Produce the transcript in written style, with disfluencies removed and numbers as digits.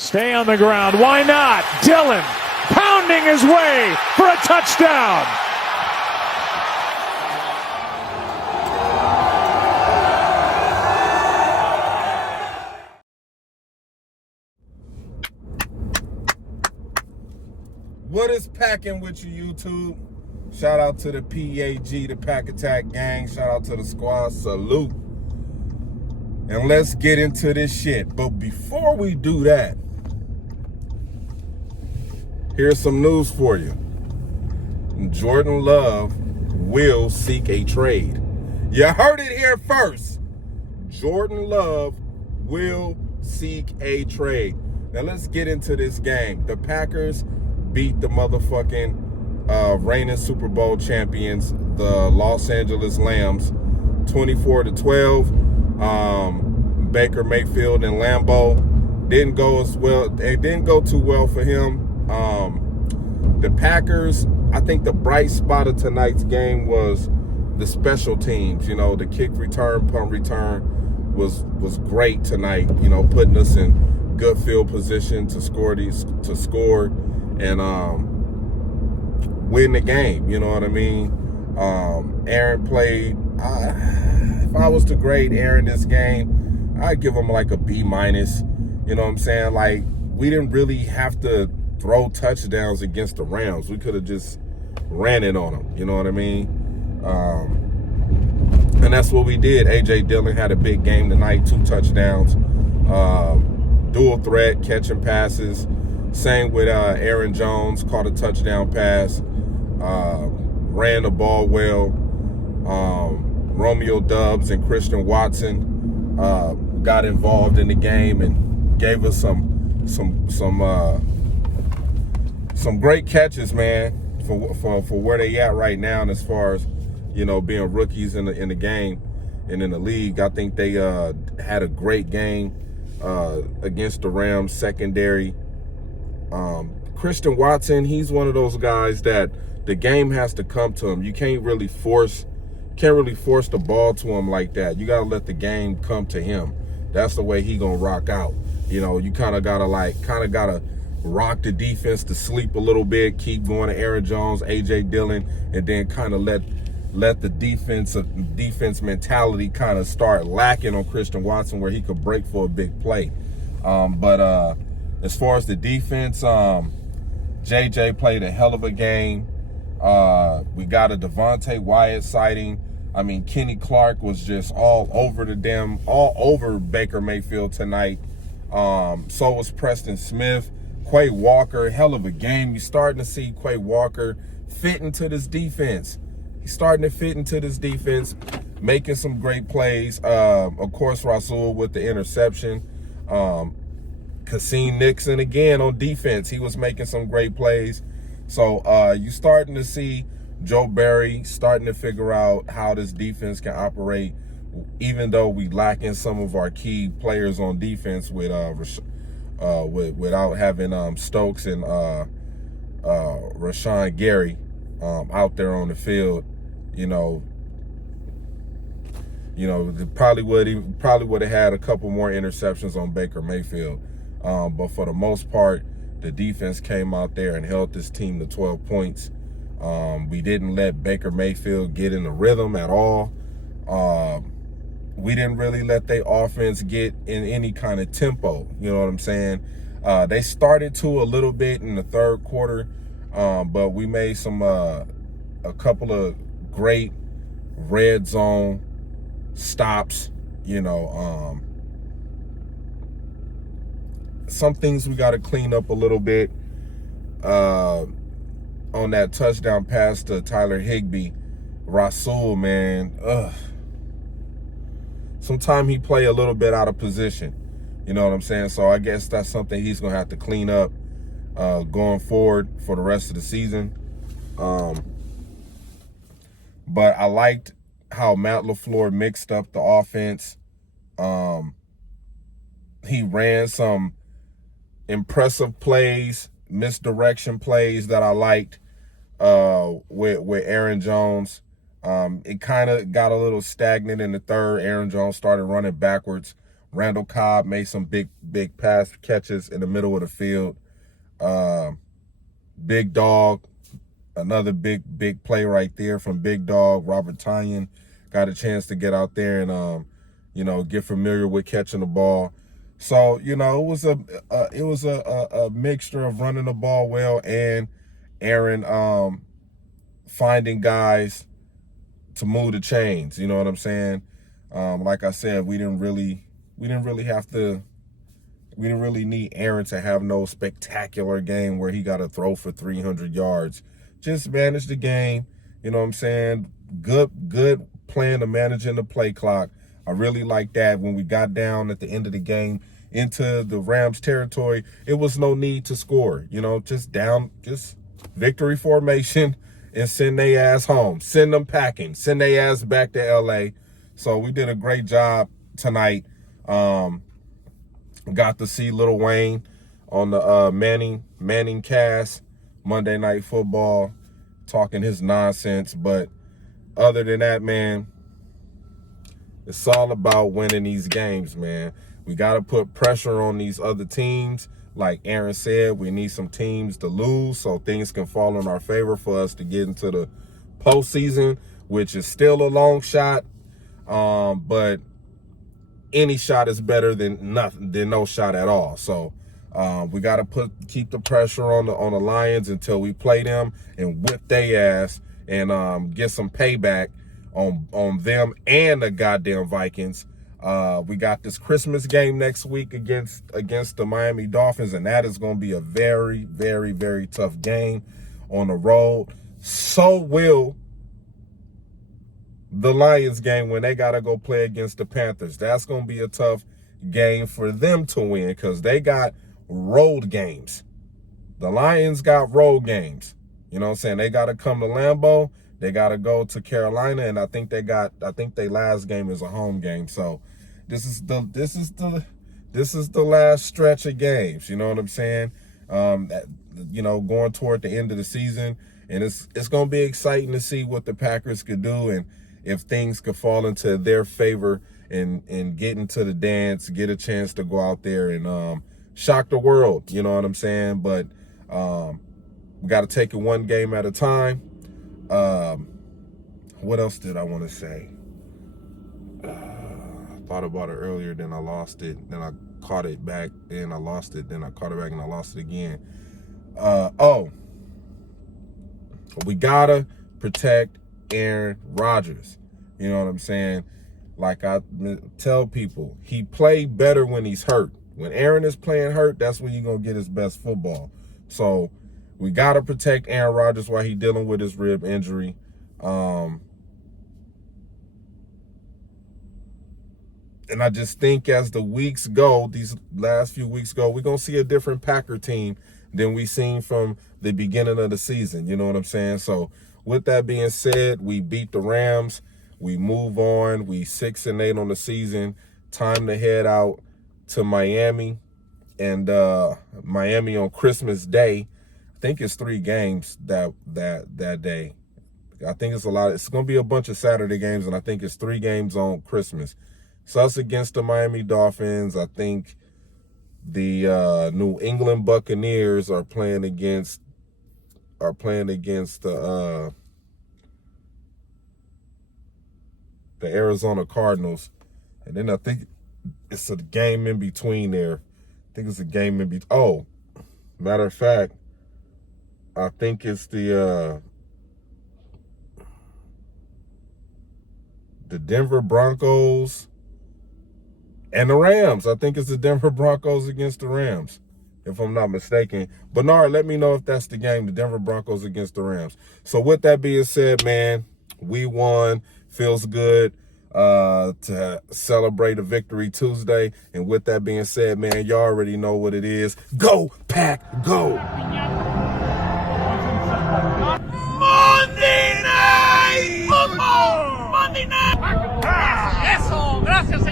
Stay on the ground. Why not? Dillon pounding his way for a touchdown. What is packing with you, YouTube? Shout out to the PAG, the Pack Attack Gang. Shout out to the squad. Salute. And let's get into this shit. But before we do that, here's some news for you. Jordan Love will seek a trade. You heard it here first. Jordan Love will seek a trade. Now let's get into this game. The Packers beat the motherfucking reigning Super Bowl champions, the Los Angeles Lambs, 24-12. Baker Mayfield and Lambeau didn't go as well. It didn't go too well for him. The Packers, I think the bright spot of tonight's game was the special teams. You know, the kick return, punt return was great tonight. You know, putting us in good field position to score and win the game. You know what I mean? Aaron played. If I was to grade Aaron this game, I'd give him like a B-. You know what I'm saying? Like, we didn't really have to throw touchdowns against the Rams. We could have just ran it on them. You know what I mean? And that's what we did. A.J. Dillon had a big game tonight, 2 touchdowns. Dual threat, catching passes. Same with Aaron Jones, caught a touchdown pass. Ran the ball well. Romeo Doubs and Christian Watson got involved in the game and gave us some great catches, man, for where they at right now. And as far as, you know, being rookies in the game and in the league, I think they had a great game against the Rams secondary. Christian Watson, he's one of those guys that the game has to come to him. You can't really force the ball to him like that. You gotta let the game come to him. That's the way he gonna rock out. You know, you kind of gotta rock the defense to sleep a little bit, keep going to Aaron Jones, A.J. Dillon, and then kind of let the defense mentality kind of start lacking on Christian Watson where he could break for a big play. But as far as the defense, JJ played a hell of a game. We got a Devontae Wyatt sighting. I mean, Kenny Clark was just all over Baker Mayfield tonight. So was Preston Smith. Quay Walker, hell of a game. You're starting to see Quay Walker fit into this defense. He's starting to fit into this defense, making some great plays. Of course, Rasul with the interception. Kasim Nixon again on defense. He was making some great plays. So you're starting to see Joe Barry starting to figure out how this defense can operate, even though we lacking some of our key players on defense without having Stokes and Rashawn Gary out there on the field. You know, they probably would have had a couple more interceptions on Baker Mayfield. But for the most part, the defense came out there and held this team to 12 points. We didn't let Baker Mayfield get in the rhythm at all. We didn't really let their offense get in any kind of tempo. You know what I'm saying? They started to a little bit in the third quarter, but we made a couple of great red zone stops. You know, some things we got to clean up a little bit. On that touchdown pass to Tyler Higbee, Rasul, man, sometimes he play a little bit out of position. You know what I'm saying? So I guess that's something he's going to have to clean up going forward for the rest of the season. But I liked how Matt LaFleur mixed up the offense. He ran some impressive plays, misdirection plays that I liked with Aaron Jones. It kind of got a little stagnant in the third. Aaron Jones started running backwards Randall Cobb made some big pass catches in the middle of the field. Big Dog, another big play right there from Big Dog. Robert Tonyan got a chance to get out there and get familiar with catching the ball. So it was a mixture of running the ball well and Aaron finding guys to move the chains. You know what I'm saying? Like I said, we didn't really need Aaron to have no spectacular game where he got to throw for 300 yards. Just manage the game. You know what I'm saying? Good plan of managing the play clock. I really like that. When we got down at the end of the game into the Rams territory, it was no need to score. Just victory formation and send their ass home. Send them packing. Send their ass back to L.A. So we did a great job tonight. Got to see Lil Wayne on the Manning cast, Monday Night Football, talking his nonsense. But other than that, man, it's all about winning these games, man. We got to put pressure on these other teams. Like Aaron said, we need some teams to lose so things can fall in our favor for us to get into the postseason, which is still a long shot. But any shot is better than no shot at all. So we got to keep the pressure on the Lions until we play them and whip their ass and get some payback on them and the goddamn Vikings. We got this Christmas game next week against the Miami Dolphins, and that is going to be a very, very, very tough game on the road. So will the Lions game when they got to go play against the Panthers. That's going to be a tough game for them to win because they got road games. The Lions got road games. You know what I'm saying? They got to come to Lambeau. They got to go to Carolina, and I think their last game is a home game. So this is the last stretch of games. You know what I'm saying? Going toward the end of the season, and it's going to be exciting to see what the Packers could do and if things could fall into their favor and get into the dance, get a chance to go out there and shock the world. You know what I'm saying? But we got to take it one game at a time. What else did I want to say? I thought about it earlier, then I lost it. Then I caught it back, then I lost it. Then I caught it back and I lost it again. We got to protect Aaron Rodgers. You know what I'm saying? Like I tell people, he played better when he's hurt. When Aaron is playing hurt, that's when you're going to get his best football. So we got to protect Aaron Rodgers while he's dealing with his rib injury. And I just think as the weeks go, these last few weeks go, we're going to see a different Packer team than we seen from the beginning of the season. You know what I'm saying? So with that being said, we beat the Rams. We move on. We 6-8 on the season. Time to head out to Miami. And Miami on Christmas Day. I think it's 3 games that day. I think it's a lot. It's going to be a bunch of Saturday games, and I think it's 3 games on Christmas. So us against the Miami Dolphins. I think the New England Buccaneers are playing against the Arizona Cardinals. And then I think it's a game in between there. I think it's a game in between. Oh, matter of fact, I think it's the Denver Broncos and the Rams. I think it's the Denver Broncos against the Rams, if I'm not mistaken. Bernard, let me know if that's the game, the Denver Broncos against the Rams. So with that being said, man, we won. Feels good to celebrate a victory Tuesday. And with that being said, man, y'all already know what it is. Go, Pack, go! Monday Night Football! Monday Night! ¡Eso! ¡Gracias, señor!